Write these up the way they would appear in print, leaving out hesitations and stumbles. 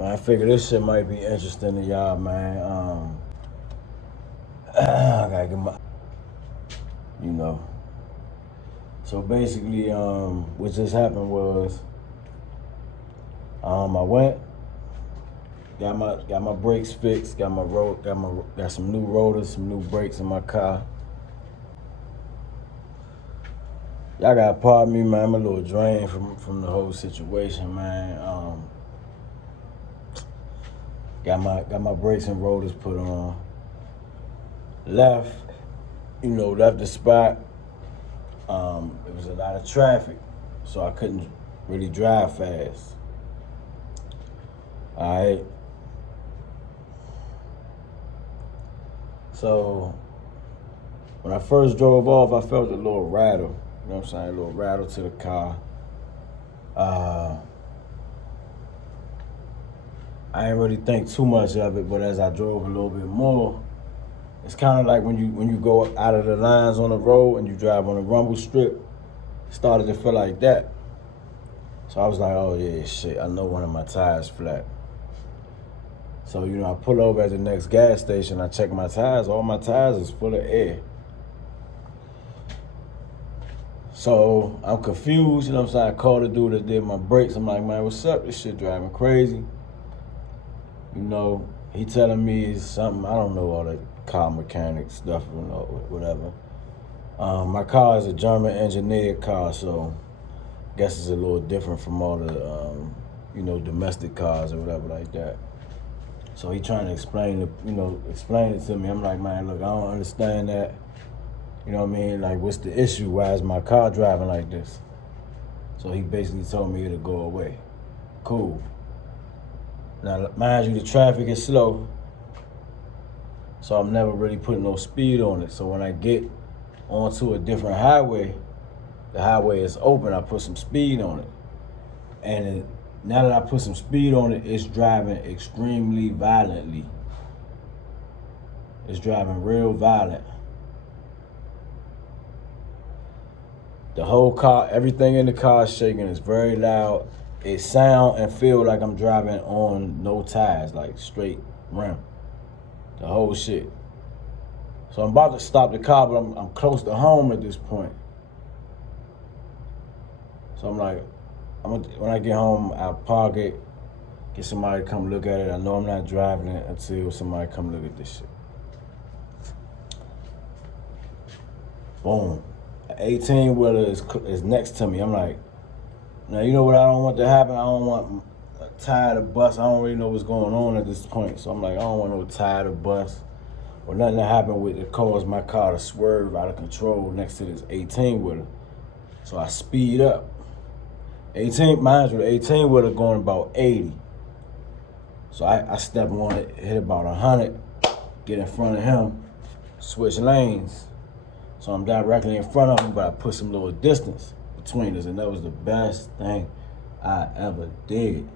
Man, I figure this shit might be interesting to y'all, man. I gotta get my, you know. So basically, what just happened was, I went, got my brakes fixed, got some new rotors, some new brakes in my car. Y'all gotta pardon me, man. I'm a little drained from the whole situation, man. Got my brakes and rotors put on. Left the spot. It was a lot of traffic, so I couldn't really drive fast. All right. So when I first drove off, I felt a little rattle. You know what I'm saying? A little rattle to the car. I didn't really think too much of it, but as I drove a little bit more, it's kind of like when you go out of the lines on the road and you drive on a rumble strip, it started to feel like that. So I was like, oh yeah, shit, I know one of my tires flat. So, I pull over at the next gas station, I check my tires, all my tires is full of air. So I'm confused, you know what I'm saying? I called the dude that did my brakes. I'm like, man, what's up? This shit driving crazy. He telling me it's something, I don't know all the car mechanic stuff, whatever. My car is a German engineered car, so I guess it's a little different from all the, domestic cars or whatever like that. So he trying to explain it to me. I'm like, man, look, I don't understand that. You know what I mean? Like, what's the issue? Why is my car driving like this? So he basically told me it'll go away. Cool. Now, mind you, the traffic is slow, so I'm never really putting no speed on it. So when I get onto a different highway, the highway is open, I put some speed on it. And now that I put some speed on it, it's driving extremely violently. It's driving real violent. The whole car, everything in the car is shaking. It's very loud. It sound and feel like I'm driving on no tires, like straight rim. The whole shit. So I'm about to stop the car, but I'm close to home at this point. So I'm like, when I get home, I'll park it, get somebody to come look at it. I know I'm not driving it until somebody come look at this shit. Boom. An 18-wheeler is next to me. I'm like, now you know what I don't want to happen? I don't want a tire to bust. I don't really know what's going on at this point. So I'm like, I don't want no tire to bust or nothing to happen with it cause my car to swerve out of control next to this 18-wheeler. So I speed up. Mind you, the 18-wheeler going about 80. So I step on it, hit about 100, get in front of him, switch lanes. So I'm directly in front of him, but I put some little distance between us, and that was the best thing I ever did.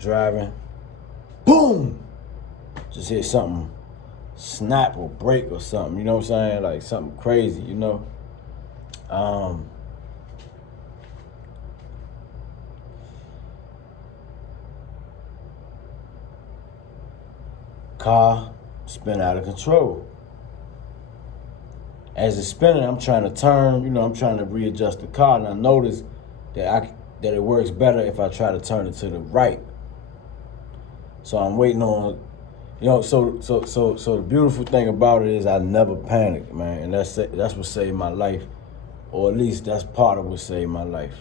Driving, boom! Just hit something, snap or break or something, you know what I'm saying? Like something crazy, Car spin out of control. As it's spinning, I'm trying to turn, I'm trying to readjust the car, and I notice that it works better if I try to turn it to the right. So I'm waiting on, so the beautiful thing about it is I never panic, man, and that's what saved my life, or at least that's part of what saved my life.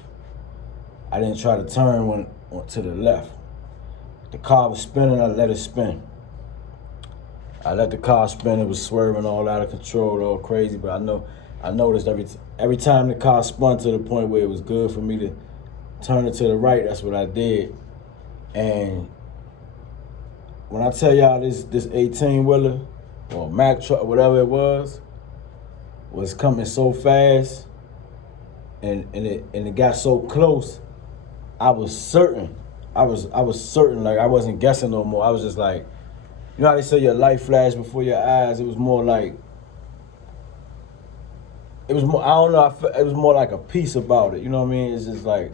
I didn't try to turn to the left. The car was spinning, I let it spin. I let the car spin, it was swerving all out of control, all crazy, but I noticed every time the car spun to the point where it was good for me to turn it to the right, that's what I did. And when I tell y'all this 18-wheeler or Mack truck, whatever it was coming so fast and it got so close, I was certain. I was certain, like I wasn't guessing no more. I was just like, you know how they say your life flashed before your eyes? It was more like it was more. I don't know. It was more like a peace about it. You know what I mean? It's just like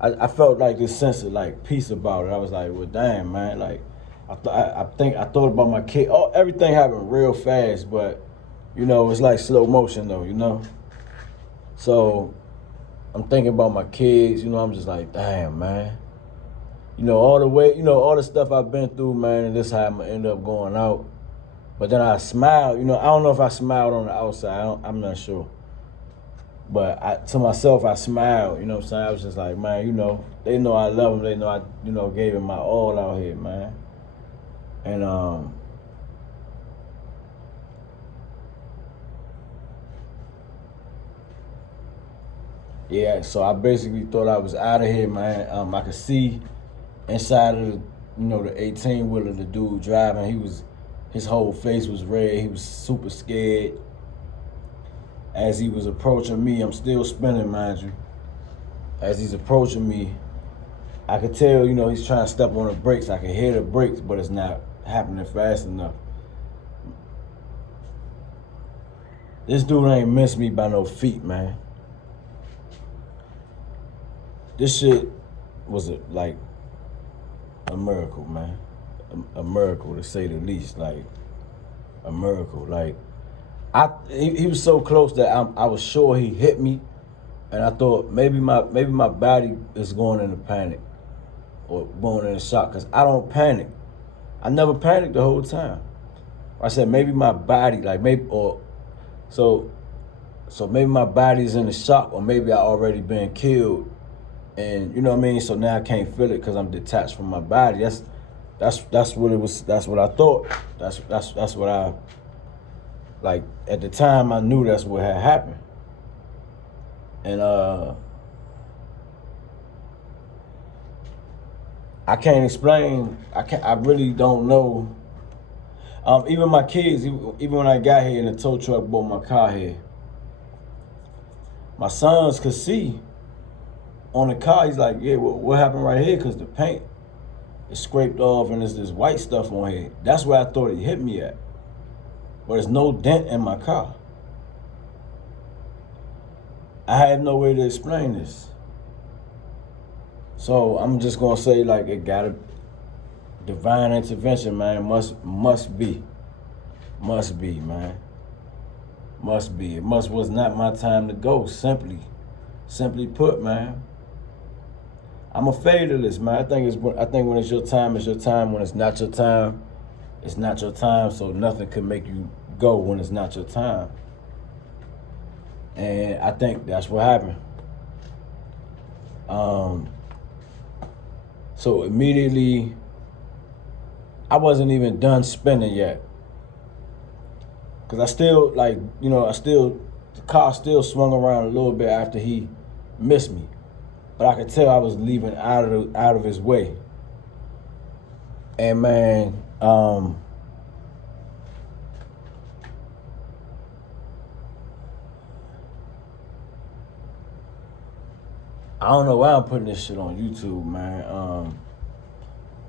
I felt like this sense of like peace about it. I was like, well, damn, man. Like I thought about my kid. Oh, everything happened real fast, but you know, it's like slow motion though. You know. So I'm thinking about my kids. You know, I'm just like, damn, man. You know, all the way. You know, all the stuff I've been through, man, and this how I'm gonna end up going out. But then I smiled. You know, I don't know if I smiled on the outside. I'm not sure. But to myself, I smiled, you know what I'm saying? I was just like, man, you know, they know I love them. They know I, you know, gave them my all out here, man. And yeah, so I basically thought I was out of here, man. I could see inside of the, you know, the 18-wheeler, the dude driving. His whole face was red. He was super scared. As he was approaching me, I'm still spinning, mind you. As he's approaching me, I could tell, you know, he's trying to step on the brakes. I can hear the brakes, but it's not happening fast enough. This dude ain't missed me by no feet, man. This shit was like a miracle, man. A miracle, to say the least. Like, a miracle. Like, he was so close that I was sure he hit me, and I thought maybe my body is going into panic or going into shock, because I don't panic. I never panicked the whole time. I said maybe my body, like maybe, or so maybe my body's in a shock, or maybe I already been killed, and you know what I mean. So now I can't feel it because I'm detached from my body. That's what it was. That's what I thought. That's what I. Like, at the time, I knew that's what had happened. And I can't explain. I really don't know. Even my kids, even when I got here and the tow truck brought my car here, my sons could see on the car. He's like, yeah, what happened right here? Because the paint is scraped off and there's this white stuff on here. That's where I thought he hit me at. But there's no dent in my car. I have no way to explain this. So I'm just gonna say, like, it gotta, divine intervention, man. Must be, man. Must be. It was not my time to go. Simply put, man. I'm a fatalist, man. I think when it's your time, it's your time. When it's not your time, it's not your time. So nothing can make you go when it's not your time. And I think that's what happened. So immediately, I wasn't even done spinning yet. Cause I still, like, you know, the car still swung around a little bit after he missed me. But I could tell I was leaving out of his way. And man, I don't know why I'm putting this shit on YouTube, man.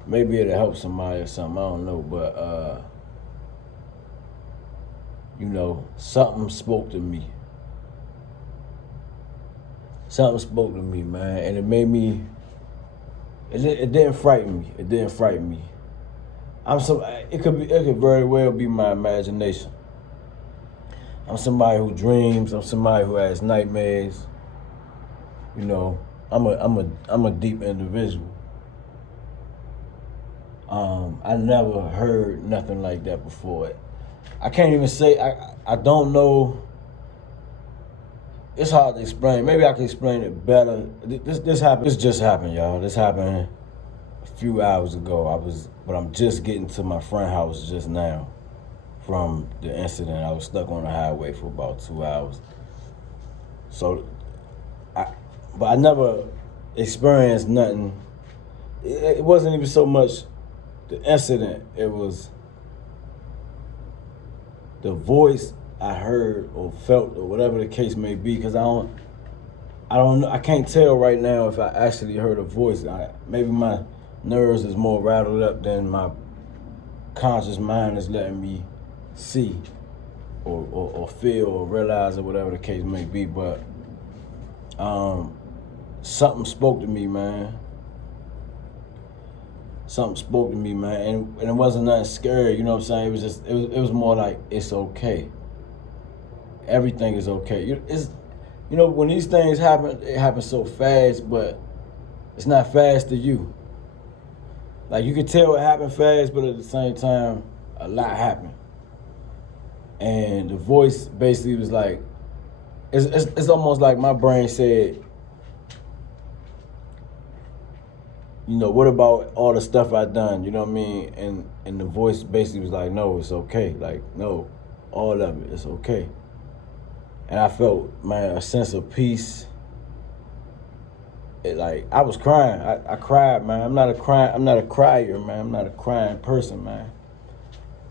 Maybe it'll help somebody or something, I don't know, but you know, something spoke to me. Something spoke to me, man, and it made me, it didn't frighten me. It didn't frighten me. It could very well be my imagination. I'm somebody who dreams. I'm somebody who has nightmares. You know, I'm a deep individual. I never heard nothing like that before. I can't even say, I don't know. It's hard to explain. Maybe I can explain it better. This happened. This just happened, y'all. This happened a few hours ago. But I'm just getting to my friend's house just now from the incident. I was stuck on the highway for about 2 hours. So, but I never experienced nothing. It wasn't even so much the incident. It was the voice I heard or felt, or whatever the case may be, because I don't know. I can't tell right now if I actually heard a voice. Maybe my nerves is more rattled up than my conscious mind is letting me see. or feel or realize or whatever the case may be. But something spoke to me, man. Something spoke to me, man, and it wasn't nothing scary. You know what I'm saying? It was just it was more like it's okay. Everything is okay. It's when these things happen, it happens so fast, but it's not fast to you. Like you can tell it happened fast, but at the same time, a lot happened. And the voice basically was like, it's almost like my brain said, what about all the stuff I done? You know what I mean? And the voice basically was like, no, it's okay. Like, no, all of it, it's okay. And I felt, man, a sense of peace. I was crying. I cried, man. I'm not a crier, man. I'm not a crying person, man.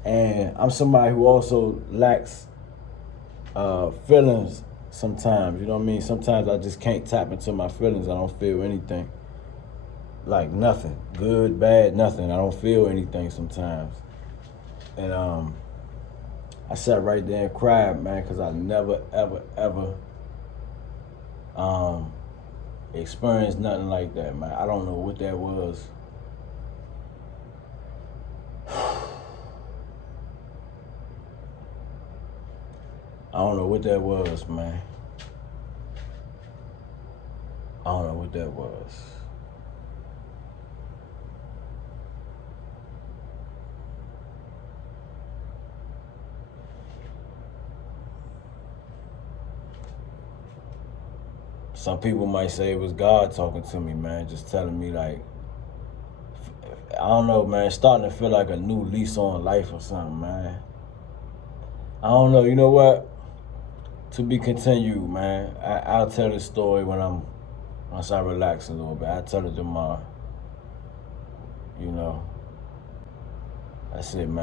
And I'm somebody who also lacks feelings sometimes. You know what I mean? Sometimes I just can't tap into my feelings. I don't feel anything. Like nothing. Good, bad, nothing. I don't feel anything sometimes. And I sat right there and cried, man, because I never, ever, ever experienced nothing like that, man. I don't know what that was. I don't know what that was, man. I don't know what that was. Some people might say it was God talking to me, man, just telling me, like, I don't know, man, it's starting to feel like a new lease on life or something, man. I don't know, you know what? To be continued, man. I'll tell this story once I relax a little bit. I'll tell it tomorrow. That's it, man.